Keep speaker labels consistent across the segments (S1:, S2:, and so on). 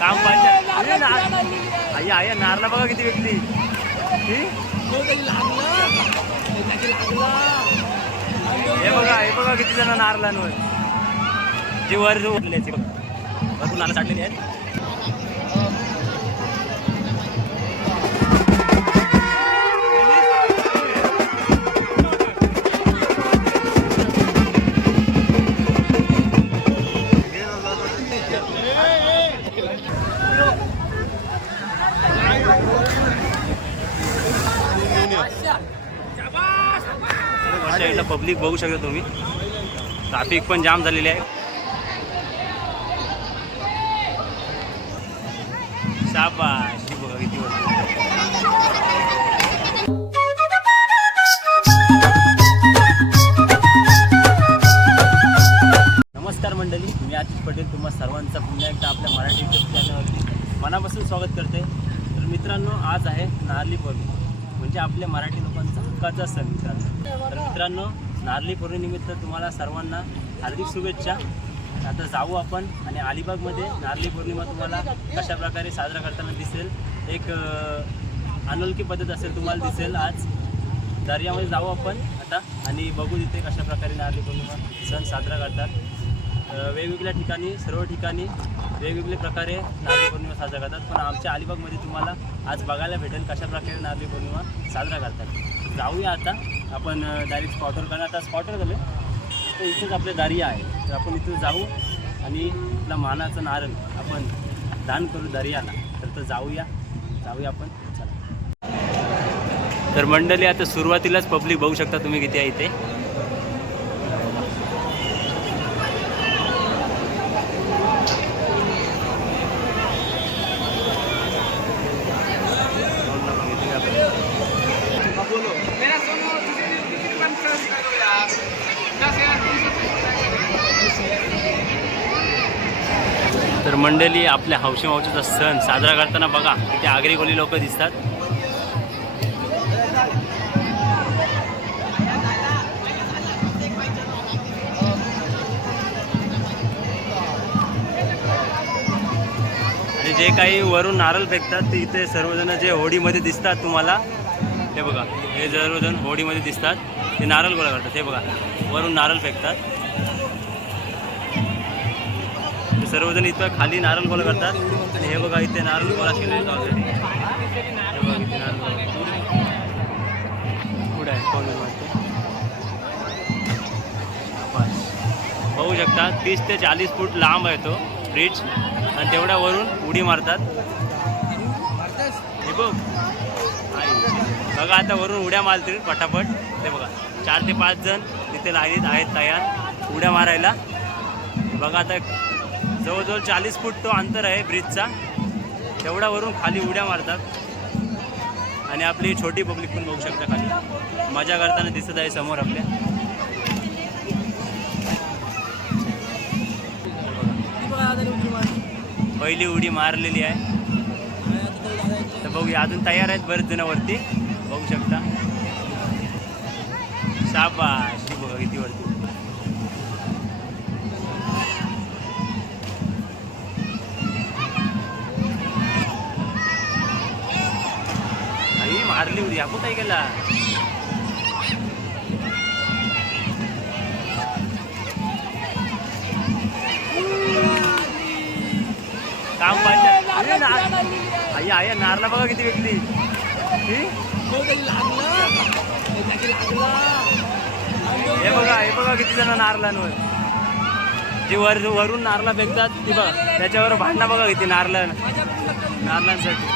S1: काम पाहिजे आई आई नारला बघा किती व्यक्ती हे बघा हे बघा किती जण नारलांवर जे वर जो उरले ते भरपूर नाणं साठलेली आहेत. पब्लिक बघू शकता तुम्ही. ट्रॅफिक पण जाम झालेली आहे. शाबाश ही बघा किती नमस्कार मंडळी मी आतिश पटेल. तुम्हा सर्वांचा पुन्हा एकदा आपल्या मराठी युट्यूब चॅनलवरती मनापासून स्वागत करते. तर मित्रांनो आज आहे नारली पौर्णिमा म्हणजे आपल्या मराठी लोकांचा हक्काचा सण मित्रांनो. तर मित्रांनो नारली पौर्णिमेनिमित्त तुम्हाला सर्वांना हार्दिक शुभेच्छा. आता जाऊ आपण आणि अलिबागमध्ये नारळी पौर्णिमा तुम्हाला कशा प्रकारे साजरा करताना दिसेल. एक अनोळखी पद्धत असेल तुम्हाला दिसेल आज. दर्यामध्ये जाऊ आपण आता आणि बघू तिथे कशा प्रकारे नारळी पौर्णिमा सण साजरा करतात. वेगवेगळ्या ठिकाणी सर्व ठिकाणी वेगवेगळ्या प्रकारे नारळी पौर्णिमा साजरा करतात. पण आमच्या अलिबागमध्ये तुम्हाला आज बघायला भेटेल कशा प्रकारे नारळी पौर्णिमा साजरा करतात. जाऊया आता. आपण डायरेक्ट स्पॉटवर कारण आता स्पॉटवर झाले. तर इथंच आपल्या दारी आहे. तर आपण इथून जाऊ आणि आपला मानाचं नारळ आपण दान करू दर्याला. तर तर जाऊया. जाऊया आपण. चला. तर मंडळी आता सुरुवातीलाच पब्लिक बघू शकता तुम्ही किती आहे इथे तर मंडळी आपल्या हौशी मावशीचा सण साजरा करताना बघा इथे आगरी लोक दिसतात. आणि जे काही वरून नारळ फेकतात ते इथे सर्वजण जे होडीमध्ये दिसतात तुम्हाला ते बघा हे सर्वजण होडीमध्ये दिसतात ते नारळ गोळा करतात हे बघा वरून नारळ फेकतात. म्हणजे सर्वजण इथं खाली नारळ गोळा करतात. आणि हे बघा इथे नारळ गोळा केलेले ऑलरेडी पुढे आहे बघू शकता तीस ते चाळीस फूट लांब आहे तो ब्रिज आणि तेवढ्या वरून उडी मारतात. हे बघ. बघा आता वरून उड्या मारतील पटापट. ते बघा चार ते पाच जण तिथे लाईनीत आहेत तयार उड्या मारायला. बघा आता जवळजवळ चाळीस फूट तो अंतर आहे ब्रिजचा. तेवढ्या वरून खाली उड्या मारतात. आणि आपली छोटी पब्लिक पण बघू शकता खाली. मजा करताना दिसत आहे समोर आपल्या. पहिली उडी मारलेली आहे. तर बघूया अजून तयार आहेत बरेच जण बघू शकता. शाबाश मारली उडी आपण काय केला काम पाहिजे आई आई नारला बघा किती विकली. ही? हे बघा हे बघा किती जण नारलांवर जे वर वरून नारला फेकतात ती बघा. त्याच्यावर भांडणं बघा किती नारला नारलांसाठी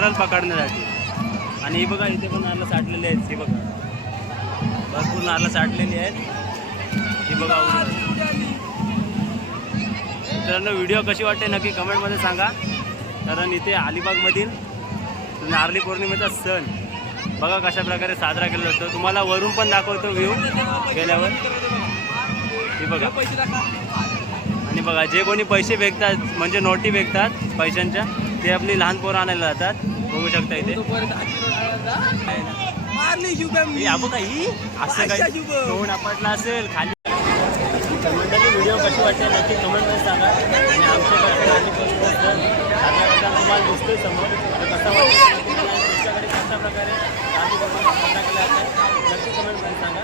S1: नारळ पकडण्यासाठी. आणि हे बघा इथे पण नारळ साठलेले आहेत हे बघा. भरपूर नारळ साठलेली आहेत. हे बघा मित्रांनो व्हिडिओ कशी वाटते नक्की कमेंटमध्ये सांगा. कारण इथे अलिबागमधील नारळी पौर्णिमेचा सण बघा कशा प्रकारे साजरा केला जातो तुम्हाला वरून पण दाखवतो व्ह्यू गेल्यावर. हे बघा. आणि बघा जे कोणी पैसे फेकतात म्हणजे नोटी फेकतात पैशांच्या ते आपली लहान पोरं आणायला जातात. बघू शकता इथे. ही आपण काही असं काही तोंड आपटला असेल खाली. मंडळी व्हिडिओ कशी वाटते नक्की कमेंटमध्ये सांगा. आणि आमच्याकडे आणि कर्नाटकात तुम्हाला दिसतोय समोर. कसा तुमच्याकडे कशा प्रकारे? केला आहे. नक्की कमेंटमध्ये सांगा.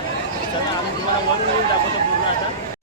S1: चला आम्ही तुम्हाला वरून येऊन दाखवतो पूर्ण आता.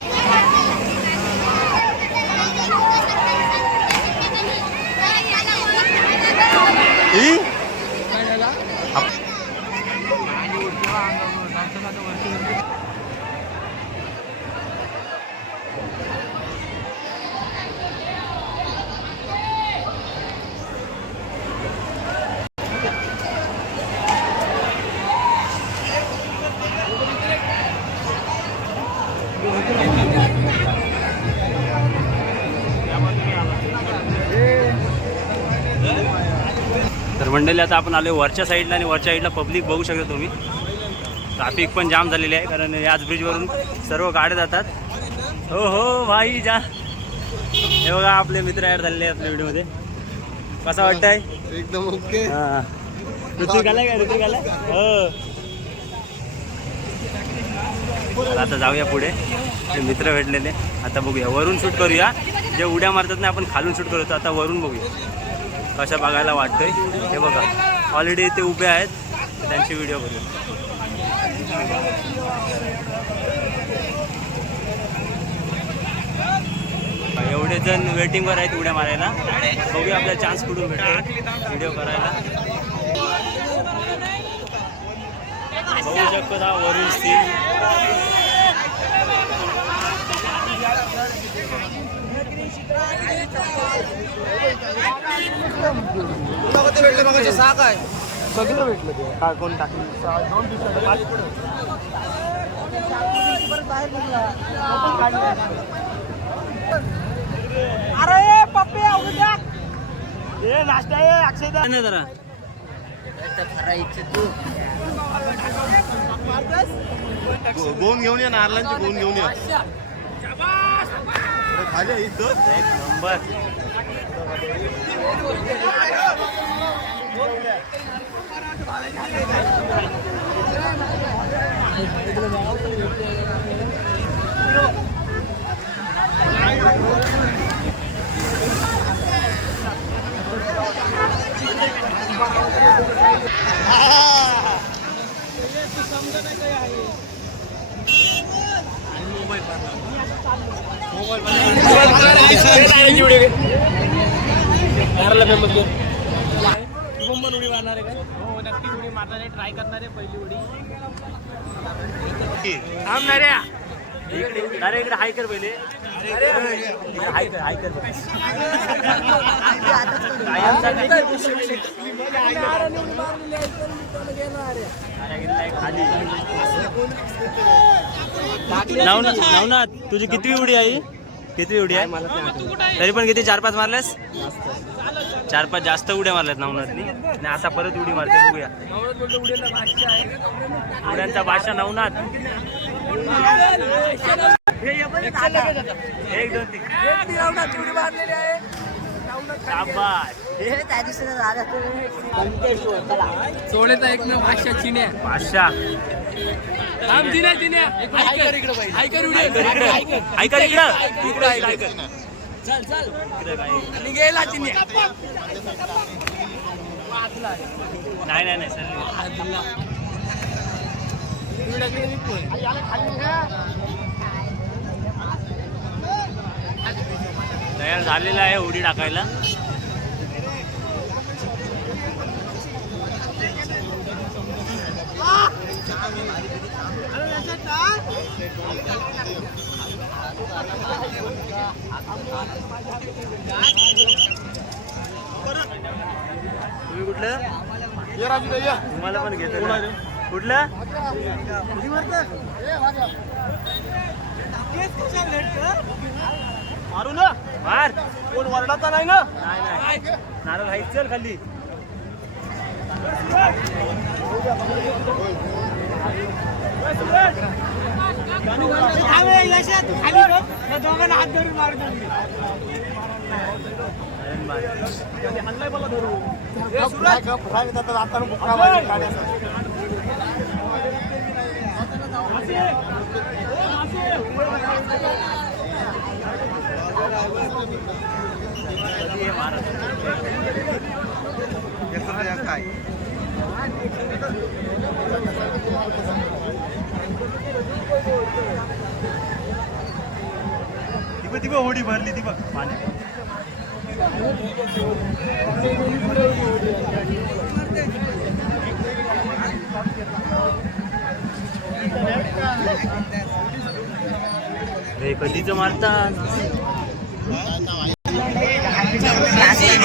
S1: तर मंडळी आता आपण आलो वरच्या साईडला आणि वरच्या साईडला पब्लिक बघू शकता तुम्ही. ट्रॅफिक पण जाम झालेली आहे कारण याच ब्रिजवरून सर्व गाड्या जातात. हो हो भाई जा. हे बघा आपले मित्र ॲड झालेले आपल्या व्हिडिओमध्ये कसा वाटतंय?
S2: एकदम ओके
S1: हा. ऋतिक आलाय का? ऋतिक आलाय? हो. आता जाऊया पुढे. ते मित्र भेटलेले. आता बघूया. वरून शूट करूया. जे उड्या मारतात ना आपण खालून शूट करतो. आता वरून बघूया. कशा बघायला वाटतंय. हे बघा. ऑलरेडी ते उभे आहेत. त्यांचे त्यांची व्हिडिओ करूया एवढे जण वेटिंगवर आहेत उड्या मारायला. बघूया आपला चान्स कुठून भेटतो व्हिडिओ करायला. बघू शकतो हा वरून सीन
S2: भेटलं मग सहा काय सगळं भेटलं ते. काय कोण टाकलं? दोन
S1: अरे पप्पे ए नाश्ता आहे अक्षय नाही जरा.
S2: गोन घेऊन या नारळांची गोन घेऊन या. खाली इथं.
S1: एक नंबर. इकडे अरे इकडे हाय कर पहिले इकडे हाय कर हाय कर कायमचा नाही. अरे इकडे खाली नवनाथ नवनाथ तुझी किती उडी आहे? किती उडी आहे? तरी पण किती? चार पाच मारल्यास चार पाच जास्त उड्या मारल्यात नवनाथनी. आणि आता परत उडी मारते बघूया. उड्यांचा भाषा नवनाथ. एक दोन तीन.
S3: सोळेचा एक ना भाषा चिन्या
S1: भाषा
S3: ऐकर इकडे ऐकर
S1: इकडं. ऐकर इकडं
S3: चल चल. आणि गेला चिन्या
S1: नाही नाही नाही सर. तयार झालेला आहे उडी टाकायला. तुम्ही कुठलं
S2: ये
S1: तुम्हाला पण घेतो कुठलं
S2: मारू ना
S1: मार
S2: कोण वरडाचा नाही ना
S1: नाही नाही नारळ हाईत चल खाली दोघांना हात धरून जास्त
S2: थांब,
S1: होडी भरली ती बघ पाण्यात हे कधीच मारतात?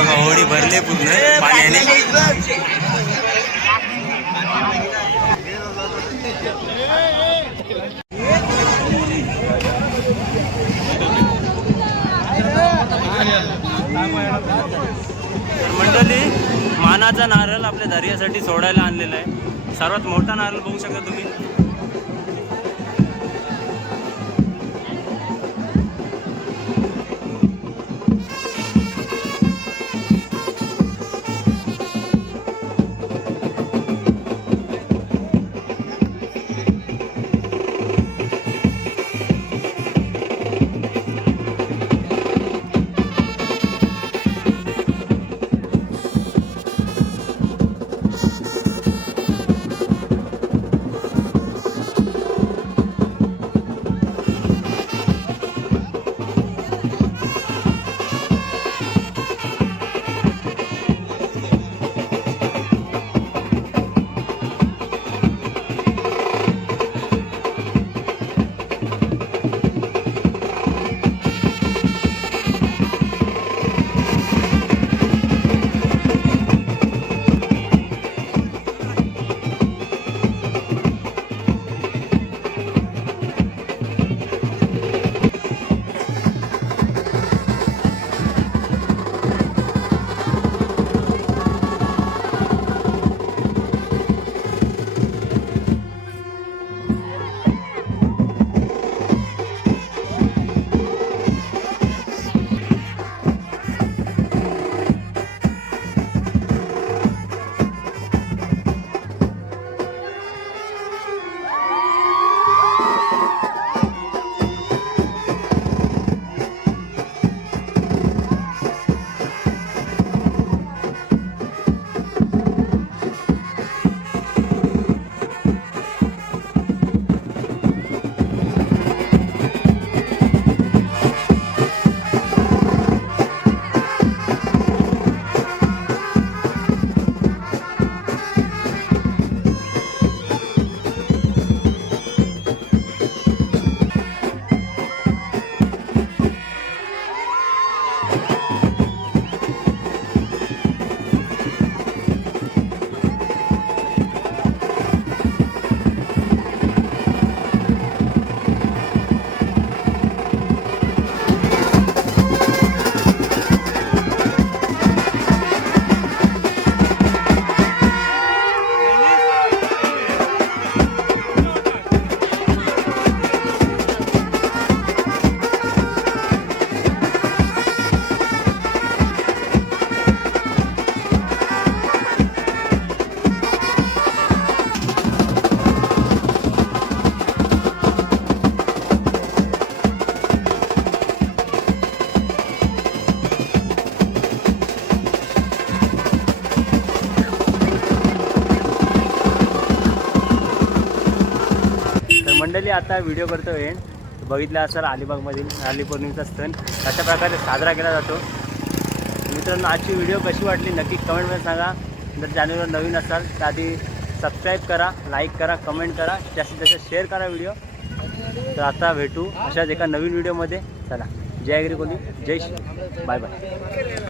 S1: होडी भरले पूर्ण. पाण्याने. तर मंडळी मानाचा नारळ आपल्या दर्यासाठी सोडायला आणलेला आहे. सर्वात मोठा नारळ बघू शकता तुम्ही. आता व्हिडिओ करतो एंड बघितलं असाल अलिबागमधील अलिपौर्णिमेचा सण. अशा प्रकारे साजरा केला जातो? मित्रांनो आजची व्हिडिओ कशी वाटली नक्की कमेंटमध्ये सांगा. जर चॅनलवर नवीन असाल तर आधी सबस्क्राईब करा लाईक करा कमेंट करा. जास्तीत जास्त शेअर करा व्हिडिओ तर आता भेटू अशाच एका नवीन व्हिडिओमध्ये चला जय गिरी जय श्री बाय बाय